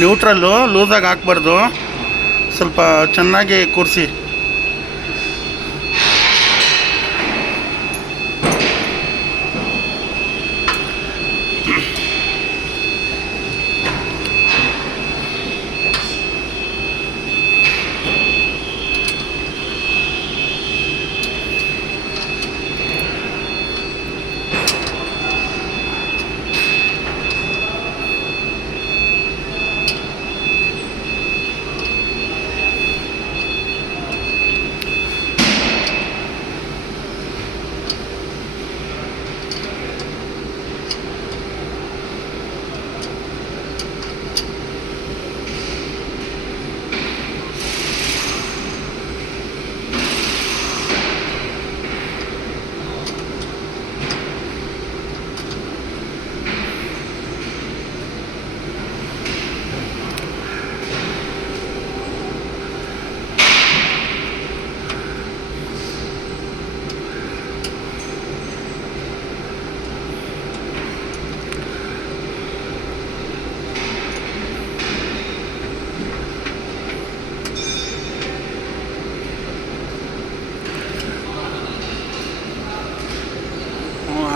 Neutral ಲೂಸಾಗಿ ಹಾಕ್ಬಾರ್ದು, ಸ್ವಲ್ಪ ಚೆನ್ನಾಗಿ ಕೂರಿಸಿ.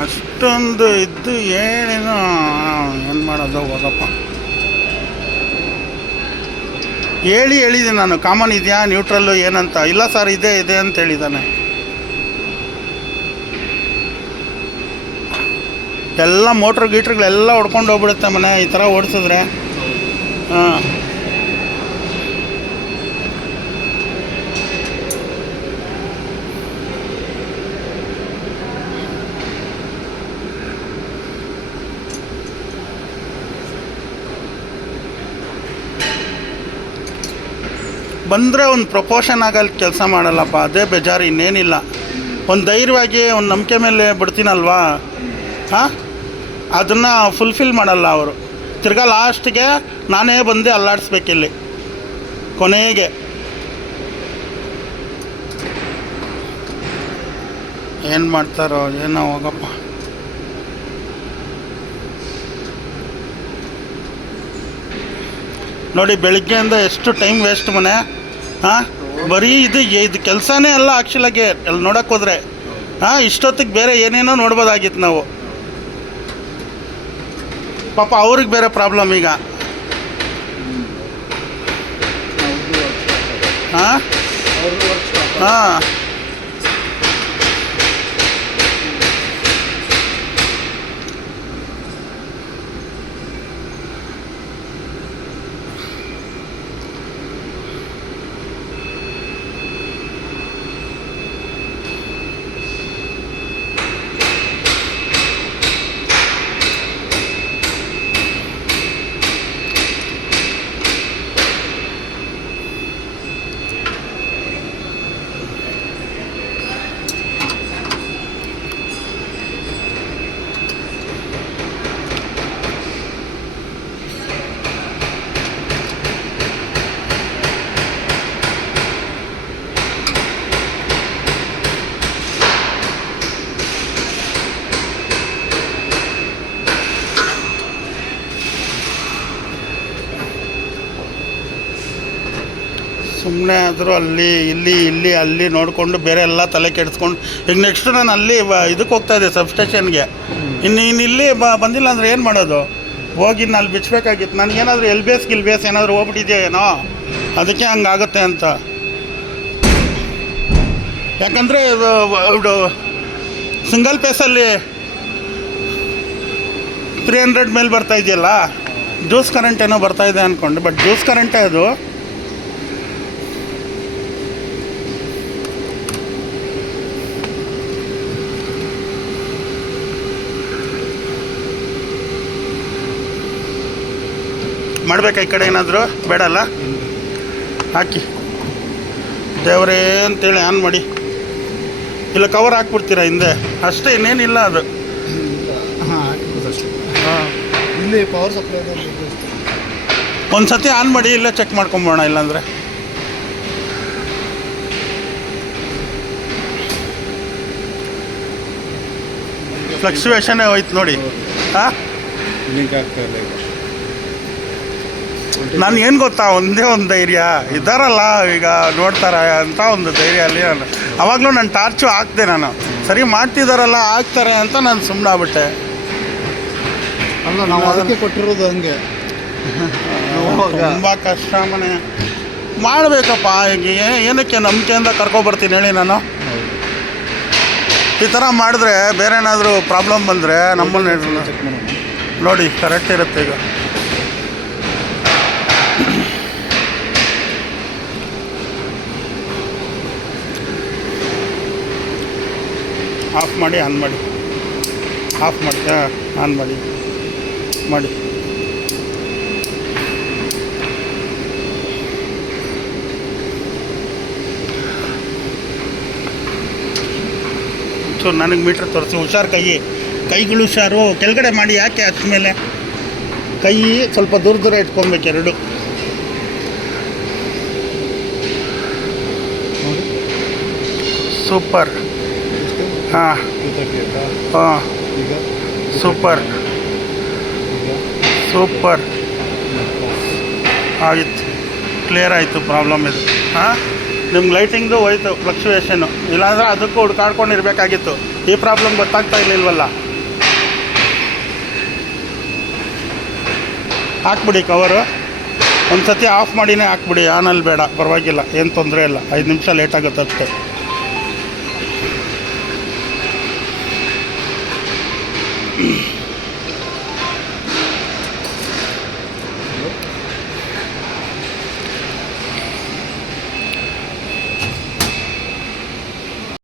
ಅಷ್ಟೊಂದು ಇದ್ದು ಏನೇನೋ ಏನು ಮಾಡೋದು ಹೋಗಪ್ಪ. ಹೇಳಿದ್ದೀನಿ ನಾನು, ಕಾಮನ್ ಇದೆಯಾ ನ್ಯೂಟ್ರಲ್ಲು ಏನಂತ. ಇಲ್ಲ ಸರ್ ಇದೆ ಅಂತ ಹೇಳಿದ್ದಾನೆ. ಎಲ್ಲ ಮೋಟ್ರ್ ಗೀಟ್ರುಗಳೆಲ್ಲ ಹೊಡ್ಕೊಂಡು ಹೋಗ್ಬಿಡುತ್ತೆ ಮನೆ ಈ ಥರ ಓಡಿಸಿದ್ರೆ. ಹಾಂ, ಬಂದರೆ ಒಂದು ಪ್ರಪೋಷನ್ ಆಗಲ್ಲಿ ಕೆಲಸ ಮಾಡಲ್ಲಪ್ಪ, ಅದೇ ಬೇಜಾರು, ಇನ್ನೇನಿಲ್ಲ. ಒಂದು ಧೈರ್ಯವಾಗಿ ಒಂದು ನಂಬಿಕೆ ಮೇಲೆ ಬಿಡ್ತೀನಲ್ವಾ, ಹಾಂ, ಅದನ್ನು ಫುಲ್ಫಿಲ್ ಮಾಡಲ್ಲ ಅವರು. ತಿರ್ಗಾ ಲಾಸ್ಟ್ಗೆ ನಾನೇ ಬಂದು ಅಲ್ಲಾಡಿಸ್ಬೇಕಿಲ್ಲಿ ಕೊನೆಗೆ. ಏನು ಮಾಡ್ತಾರೋ ಏನೋ ಹೋಗಪ್ಪ. ನೋಡಿ ಬೆಳಿಗ್ಗೆಯಿಂದ ಎಷ್ಟು ಟೈಮ್ ವೇಸ್ಟ್ ಮನೆ. ಹಾಂ, ಬರೀ ಇದು ಕೆಲಸನೇ ಅಲ್ಲ ಆ್ಯಕ್ಚುಲಾಗಿ ಅಲ್ಲಿ ನೋಡೋಕ್ಕೆ ಹೋದರೆ. ಹಾಂ, ಇಷ್ಟೊತ್ತಿಗೆ ಬೇರೆ ಏನೇನೋ ನೋಡ್ಬೋದಾಗಿತ್ತು ನಾವು. ಪಾಪ ಅವ್ರಿಗೆ ಬೇರೆ ಪ್ರಾಬ್ಲಮ್ ಈಗ. ಹಾಂ ಹಾಂ, ಸುಮ್ಮನೆ ಆದರೂ ಅಲ್ಲಿ ಇಲ್ಲಿ ನೋಡಿಕೊಂಡು ಬೇರೆ ಎಲ್ಲ ತಲೆ ಕೆಡಿಸ್ಕೊಂಡು. ಈಗ ನೆಕ್ಸ್ಟು ನಾನು ಅಲ್ಲಿ ಇದಕ್ಕೆ ಹೋಗ್ತಾಯಿದ್ದೆ, ಸಬ್ಸ್ಟೇಷನ್ಗೆ. ಇನ್ನು ಇಲ್ಲಿ ಬಂದಿಲ್ಲ ಅಂದರೆ ಏನು ಮಾಡೋದು? ಹೋಗಿ ಅಲ್ಲಿ ಬಿಚ್ಚಬೇಕಾಗಿತ್ತು. ನನಗೇನಾದರೂ ಗಿಲ್ಬೇಸ್ ಏನಾದರೂ ಹೋಗ್ಬಿಟ್ಟಿದೆಯೋ ಏನೋ, ಅದಕ್ಕೆ ಹಂಗಾಗುತ್ತೆ ಅಂತ. ಯಾಕಂದರೆ ಸಿಂಗಲ್ ಪೇಸಲ್ಲಿ 300 ಮೇಲೆ ಬರ್ತಾಯಿದೆಯಲ್ಲ, ಜ್ಯೂಸ್ ಕರೆಂಟ್ ಏನೋ ಬರ್ತಾಯಿದೆ ಅಂದ್ಕೊಂಡು. ಬಟ್ ಜ್ಯೂಸ್ ಕರೆಂಟೇ ಅದು. ಮಾಡಬೇಕಾ ಈ ಕಡೆ ಏನಾದರೂ? ಬೇಡಲ್ಲ, ಹಾಕಿ ದೇವರೇ ಅಂತೇಳಿ ಆನ್ ಮಾಡಿ. ಇಲ್ಲ ಕವರ್ ಹಾಕ್ಬಿಡ್ತೀರಾ ಹಿಂದೆ ಅಷ್ಟೇ, ಇನ್ನೇನಿಲ್ಲ ಅದು. ಹಾಂ, ಇಲ್ಲಿ ಪವರ್ ಸಪ್ಲೈ ಒಂದು ಸತಿ ಆನ್ ಮಾಡಿ, ಇಲ್ಲೇ ಚೆಕ್ ಮಾಡ್ಕೊಂಬೋಣ. ಇಲ್ಲಾಂದರೆ ಫ್ಲಕ್ಚುವೇಷನ್ನೇ ಹೋಯ್ತು ನೋಡಿ. ಹಾಂ, ಲಿಂಕ್ ಆಗ್ತಾ ಇಲ್ಲ ಈಗ. ನಾನು ಏನು ಗೊತ್ತಾ, ಒಂದೇ ಒಂದು ಧೈರ್ಯ ಇದ್ದಾರಲ್ಲ ಈಗ ನೋಡ್ತಾರೆ ಅಂತ ಒಂದು ಧೈರ್ಯ ಅಲ್ಲಿ ನಾನು ಅವಾಗಲೂ ನಾನು ಟಾರ್ಚು ಹಾಕ್ದೆ, ನಾನು ಸರಿ ಮಾಡ್ತಿದ್ದಾರಲ್ಲ ಆಗ್ತಾರೆ ಅಂತ ನಾನು ಸುಮ್ಮನಾಗ್ಬಿಟ್ಟೆ. ಅಲ್ಲ ನಾವು ಅದಕ್ಕೆ ಕೊಟ್ಟಿರೋದು ಹಂಗೆ. ತುಂಬ ಕಷ್ಟ ಮನೆ ಮಾಡಬೇಕಪ್ಪ. ಈಗ ಏನಕ್ಕೆ ನಂಬಿಕೆಯಿಂದ ಕರ್ಕೊಬರ್ತೀನಿ ಹೇಳಿ ನಾನು. ಈ ಥರ ಮಾಡಿದ್ರೆ ಬೇರೆ ಏನಾದರೂ ಪ್ರಾಬ್ಲಮ್ ಬಂದರೆ ನಮ್ಮನ್ನು ನೋಡಿ ಕರೆಕ್ಟ್ ಇರುತ್ತೆ. ಈಗ ಆಫ್ ಮಾಡಿ ಆನ್ ಮಾಡಿ, ಆಫ್ ಮಾಡಿ ಆನ್ ಮಾಡಿ ಮಾಡಿ. ಸೊ ನನಗೆ ಮೀಟ್ರ್ ತೋರಿಸಿ. ಹುಷಾರು ಕೈಗಳು ಹುಷಾರು. ಕೆಳಗಡೆ ಮಾಡಿ, ಯಾಕೆ ಹಚ್ಮೇಲೆ ಕೈ ಸ್ವಲ್ಪ ದೂರ ದೂರ ಇಟ್ಕೊಬೇಕು ಎರಡು. ಸೂಪರ್. ಹಾಂ ಹಾಂ ಸೂಪರ್ ಸೂಪರ್ ಆಗಿತ್ತು. ಕ್ಲಿಯರ್ ಆಯಿತು ಪ್ರಾಬ್ಲಮ್ ಇದು. ಹಾಂ ನಿಮ್ಗೆ ಲೈಟಿಂಗ್ದು ಹೋಯ್ತು ಫ್ಲಕ್ಚುಯೇಷನ್ನು, ಇಲ್ಲಾಂದರೆ ಅದಕ್ಕೂ ಹುಡ್ಕಾಡ್ಕೊಂಡಿರ್ಬೇಕಾಗಿತ್ತು. ಈ ಪ್ರಾಬ್ಲಮ್ ಗೊತ್ತಾಗ್ತಾ ಇರಲಿಲ್ವಲ್ಲ. ಹಾಕ್ಬಿಡಿ ಕವರು. ಒಂದು ಸತಿ ಆಫ್ ಮಾಡಿನೇ ಹಾಕ್ಬಿಡಿ, ಆನಲ್ಲಿ ಬೇಡ, ಪರವಾಗಿಲ್ಲ, ಏನು ತೊಂದರೆ ಇಲ್ಲ. 5 ನಿಮಿಷ ಲೇಟಾಗುತ್ತೆ ಅಷ್ಟೇ.